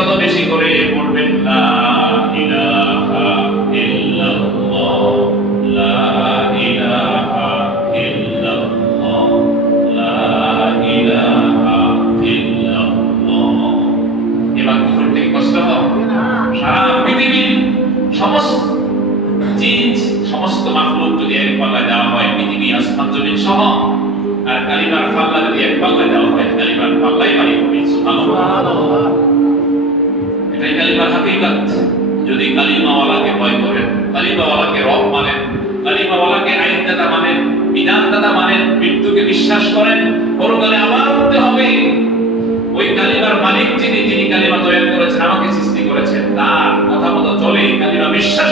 তত বেশি করে পড়বেন লা ইলাহা ইল্লাল্লাহ, লা ইলাহা ইল্লাল্লাহ, লা ইলাহা ইল্লাল্লাহ। এবার কুফর থেকে কষ্ট হয়? সারা পৃথিবীর সমস্ত জিন, সমস্ত মাখলুক যদি এক পাল্লায় দেওয়া হয়, পৃথিবী আসমান জমিন সহ, আর কালিমার পাল্লা যদি এক পাল্লায় দেওয়া হয়, কালিমার পাল্লাই ভারী হবে। সুবহানাল্লাহ। এটাই কালিমার হাকিকত। যদি কালিমাওয়ালাকে ভয় করেন, কালিমাওয়ালাকে রব মানেন, কালিমাওয়ালাকে আইনদাতা মানেন, বিধানদাতা মানেন, মৃত্যুকে বিশ্বাস করেন, পরকালে আবার উঠতে হবে, ওই কালিমার মালিক যিনি, যিনি কালিমা তৈরি করেছেন, আমাকে সৃষ্টি করেছেন, তার কথা মতো চলে, কালিমা বিশ্বাস